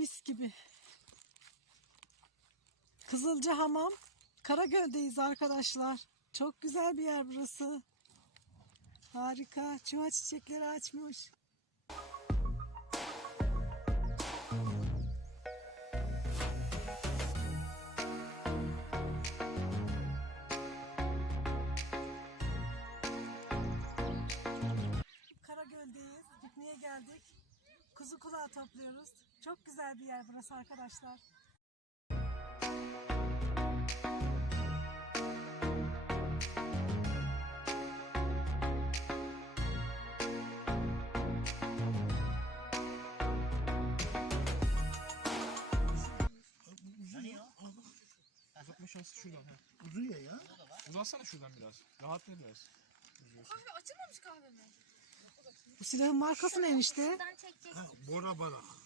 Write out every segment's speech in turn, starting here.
mis gibi. Kızılca Hamam. Karagöl'deyiz arkadaşlar. Çok güzel bir yer burası. Harika. Çuha çiçekleri açmış. Karagöl'deyiz. Pikniğe geldik. Kuzu kulağı topluyoruz. Çok güzel bir yer burası arkadaşlar. Uzatmışsın şuradan. He. Uzuyor ya. Uzatsana şuradan biraz. Rahatla biraz. Kahve açılmamış kahve mi? Bu silahın markası ne enişte? Ha, Bora Barak.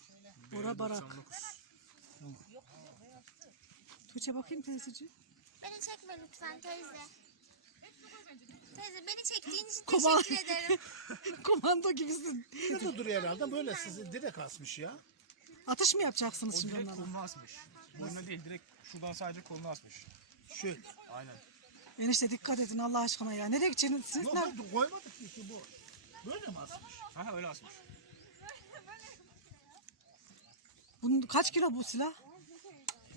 Bora Barak. 99. Tuğçe bakayım teyzeciğim. Beni çekme lütfen teyze. Teyze beni çektiğin için Kovan. teşekkür ederim. Komando gibisin. Şurada duruyor herhalde böyle sizi direkt asmış ya. Atış mı yapacaksınız O şimdi direkt onlara? kolunu asmış. Boynuna değil direkt şuradan sadece kolunu asmış. Şöyle. Aynen. Enişte dikkat edin Allah aşkına ya. Nereye gideceksiniz? Siz Yok ne? hadi koymadık ki bu. Böyle mi asmış? Ha, öyle asmış. Bunun kaç kilo bu silah?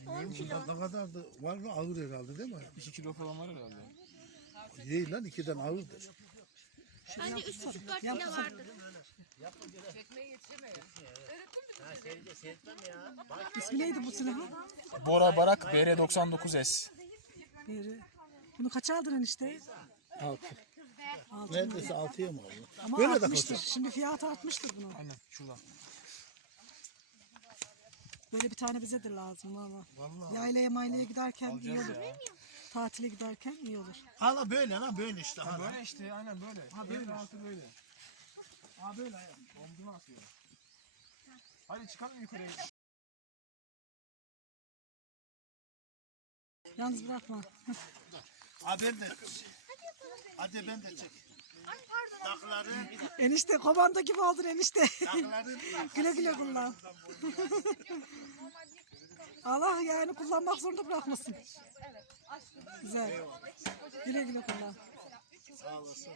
Bilmiyorum ne kadar da var mı ağır herhalde değil mi? 2 kilo falan var herhalde. Değil lan ikiden ağırdır. Bence 3,5-4 kilo vardır. İsmi neydi bu silahın? Bora Barak BR99S. Biri. Bunu kaça aldın enişte? Altı. Altı. Neredeyse altıya mı aldı? Ama Böyle de artmıştır. Şimdi fiyatı artmıştır bunun. Aynen şuradan. Böyle bir tane bize de lazım ama. Vallahi. Yaylaya maylaya giderken iyi olur. ya. Tatile giderken iyi olur. Hala böyle lan böyle işte hala. Böyle işte aynen böyle. Ha böyle rahatı böyle. Ha böyle aynen. Omzunu asıyor. Hadi çıkalım yukarıya. Yalnız bırakma. Ha ben de. Hadi ben de çek. Takları, enişte komando gibi oldun enişte. takları. güle güle kullan. Allah yani kullanmak zorunda bırakmasın. Güzel. Güle güle kullan. Sağ olasın.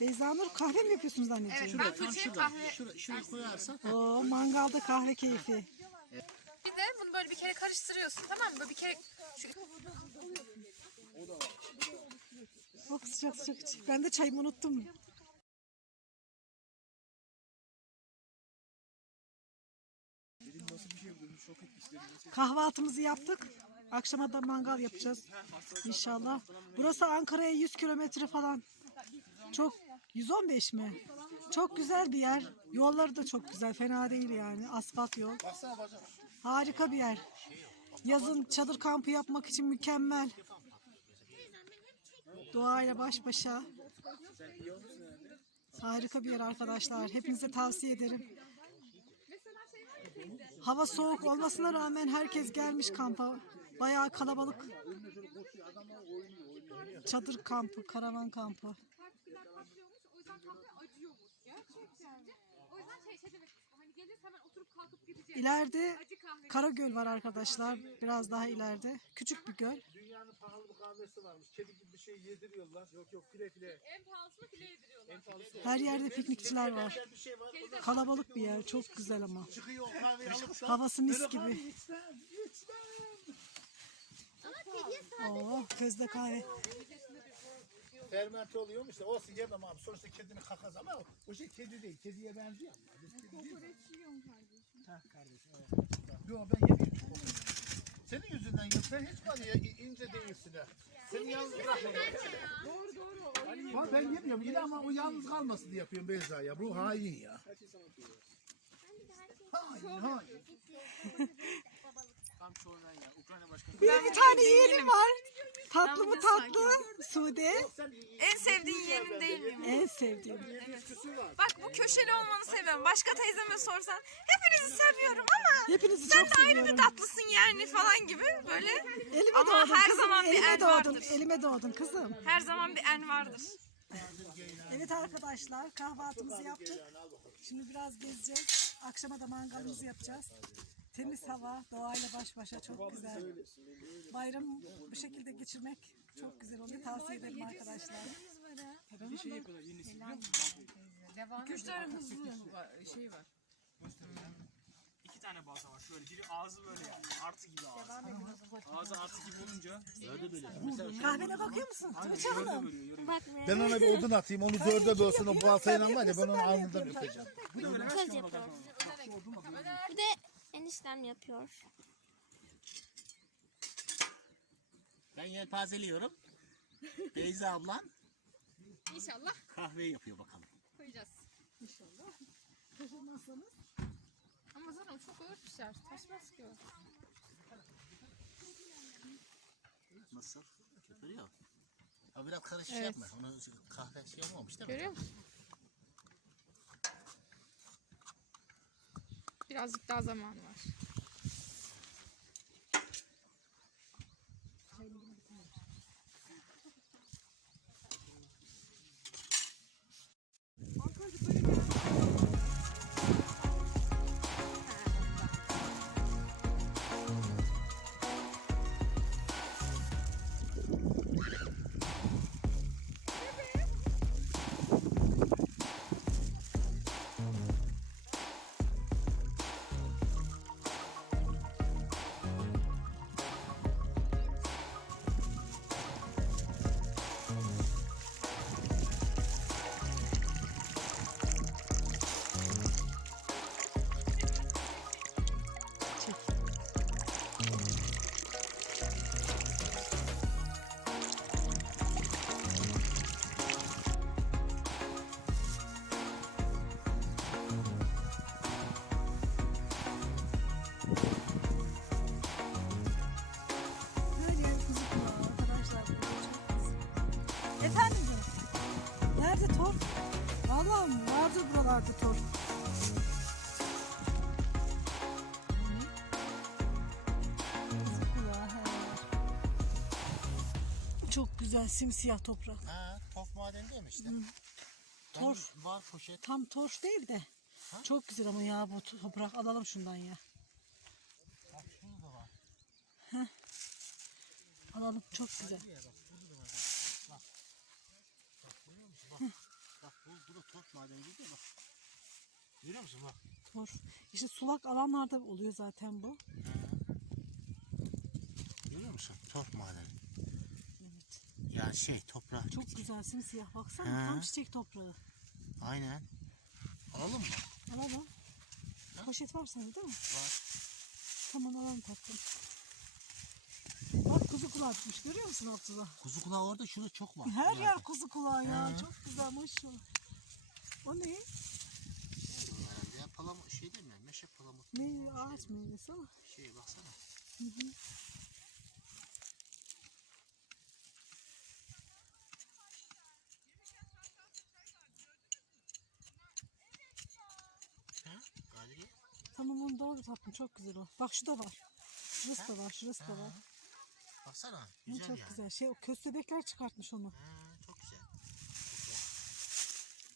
Beyza Nur kahve mi yapıyorsunuz anneciğim? Ben fırçaya kahve... Şuraya, şuraya koyarsak. Oo mangalda kahve keyfi. Bir de bunu böyle bir kere karıştırıyorsun tamam mı? Böyle bir kere... Şu... Çok sıcak sıcak iç. Ben de çayımı unuttum. Kahvaltımızı yaptık. Akşama da mangal yapacağız. İnşallah. Burası Ankara'ya 100 kilometre falan. Çok 115 mi? Çok güzel bir yer. Yolları da çok güzel. Fena değil yani. Asfalt yol. Harika bir yer. Yazın çadır kampı yapmak için mükemmel. Doğayla baş başa. Harika bir yer arkadaşlar. Hepinize tavsiye ederim. Hava soğuk olmasına rağmen herkes gelmiş kampa. Bayağı kalabalık. Çadır kampı, karavan kampı. Gerçekten. O yüzden şey şey demek gelir hemen oturup kalkıp gideceğiz. İleride Acı kahve. Karagöl var arkadaşlar. Biraz daha ileride. Küçük bir göl. Dünyanın pahalı bir kahvesi varmış. Kedi gibi bir şey yediriyorlar. Yok yok file file. En pahalısını file yediriyorlar. Her yerde piknikçiler var. Bir şey var. Kalabalık bir yer. Çok güzel ama. Çıkıyor o kahveyi alıp da. Havası mis Böyle kahve gibi. içsem, içsem. Oo, közde kahve. Fermente oluyormuş da olsun yemem abi. Sonuçta kedinin kakası ama o şey kedi değil. Kediye benziyor ama. Biz kedi değil. Ha kardeşim evet. Yok ben yemiyorum. Senin yüzünden yok. Sen hiç var ya ince değilsin ha. Seni yalnız bırakmıyorum. Doğru doğru. Var ben yemiyorum yine ama o yalnız kalmasın diye yapıyorum Beyza ya. Bu hain ya. Hain hain. Tam sonra ya. Ukrayna başkanı. Bir, bir tane yeğenim var. Tatlı mı tatlı? Sude. En sevdiğin yeğenin değil miyim? En sevdiğim. Bak bu köşeli olmanı seviyorum. Başka teyzeme sorsan hepinizi seviyorum ama Hepinizi sen çok de ayrı bir seviyorum. tatlısın yani falan gibi böyle. Elime Ama doğdun her kızım. zaman bir elime el doğdun. vardır. Elime doğdun kızım. Her zaman bir en vardır. Evet arkadaşlar kahvaltımızı yaptık. Şimdi biraz gezeceğiz. Akşama da mangalımızı yapacağız. Temiz hava, doğayla baş başa çok güzel. Bayram bu şekilde geçirmek çok güzel oluyor. Tavsiye ederim arkadaşlar. Bir şey yapıyorlar yenisi? Devam Üç tane hızlı var, şey var. İki tane balta var şöyle. Biri ağzı böyle yani. Artı gibi ağzı. Ağzı artı gibi olunca. Kahvene bakıyor musun? Tuğçe Hanım. Ben ona bir odun atayım, onu dörde bölsün o baltayla var ya ben onu alnından öpeceğim. Köz yapıyor. Bir de eniştem yapıyor. Ben yelpazeliyorum. Beyza ablan İnşallah kahveyi yapıyor bakalım. koyacağız. İnşallah. Ama zaten çok ağır pişer. Taşmaz ki o. Nasıl? Köpürüyor. Ha biraz karışık Evet. yapma. Onu kahve şey olmamış değil mi? Görüyor musun? Birazcık daha zaman var. Vardı buralarda yer. Çok güzel simsiyah toprak. Ha, tof madeni işte. Torf. Var poşet. Tam torf değil de. Çok güzel ama ya bu toprak. Alalım şundan ya. Bak şunu da var. Alalım çok güzel. Bak bu, bu da tof madeni değil mi? Bak. Görüyor musun bak. Torf. İşte sulak alanlarda oluyor zaten bu. Görüyor musun? Tof madeni. Evet. Ya şey toprağı. Çok güzel simsiyah. Baksana Ha. tam çiçek toprağı. Aynen. Alalım mı? Alalım. Poşet var sende değil mi? Var. Tamam alalım tatlım. Bak kuzu kulağı tutmuş görüyor musun ortada? Kuzu kulağı orada şurada çok var. Her yer kuzu kulağı ya. Ha. Çok güzel maşallah. O ne? Ya palamut şey değil mi? Meşe palamut. Ne ağaç meyvesi ama. Şey baksana. Ha? Kadriye. Tamam onu doğru tatlım çok güzel o. Bak şu da var. Şurası da var, şurası da var. Baksana. Güzel çok yani. güzel. Şey o köstebekler çıkartmış onu. Ha, çok güzel.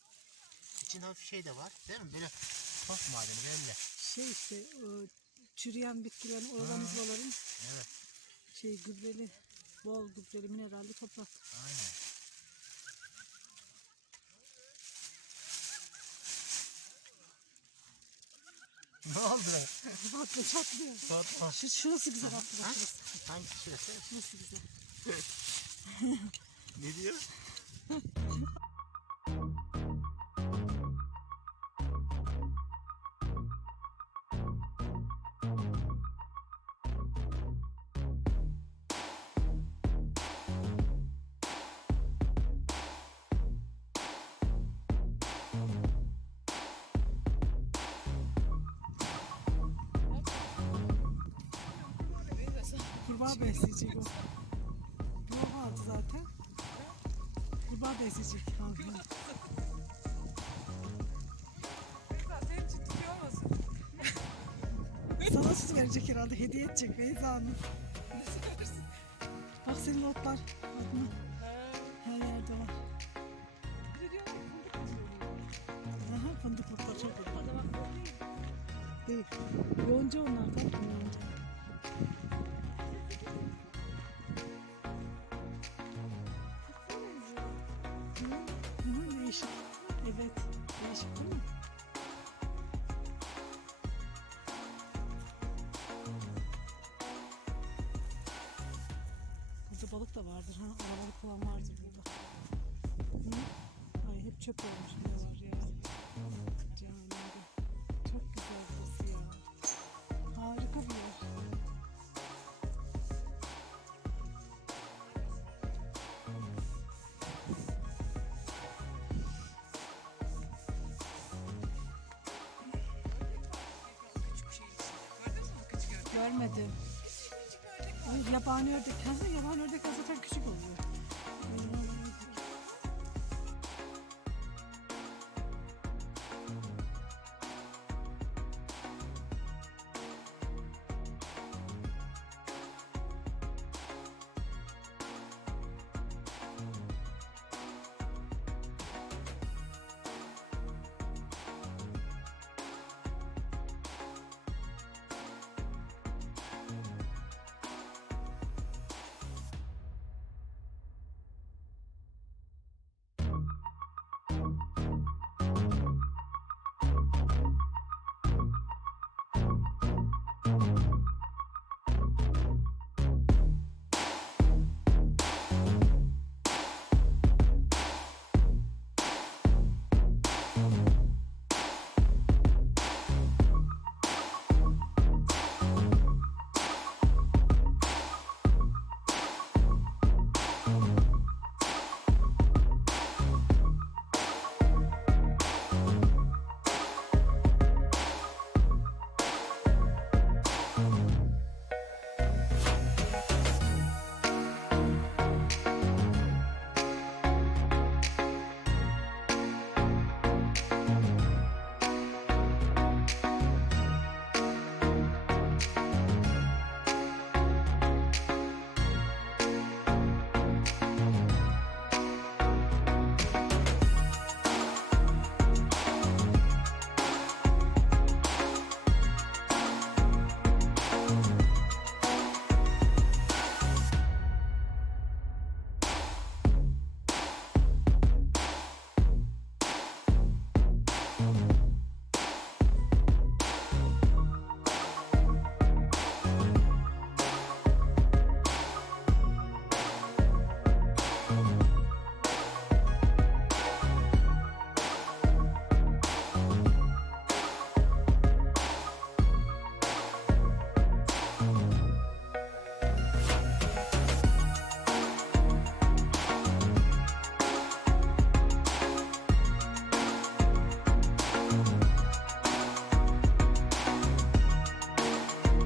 Çok güzel. İçinde hafif şey de var. Değil mi? Böyle toz madeni belli. Şey işte o çürüyen bitkilerin, organizmaların Evet. şey gübreli, bol gübreli mineralli toprak. Aynen. ne oldu lan? Patlı çatlıyor. Fatma. Şu, şurası güzel bak şurası. Hangi şurası? Şurası güzel. Ne diyor? Kurbağa besleyecek o. Kurbağa aldı zaten. Kurbağa besleyecek. Al. Sana süt verecek herhalde. Hediye edecek Beyza Hanım. Bak senin otlar. Fatma. Her yerde var. Aha, fındıklıklar çok güzel. Değil. Yonca onlardan. Yonca. Değişik. Evet. Değişik değil mi? Burada balık da vardır ha. Arabalık falan vardır burada. Hı? Ay hep çöp olmuş buralar ya. Görmedim. Ay, yabani ördek. Ha, yabani ördek zaten küçük oluyor.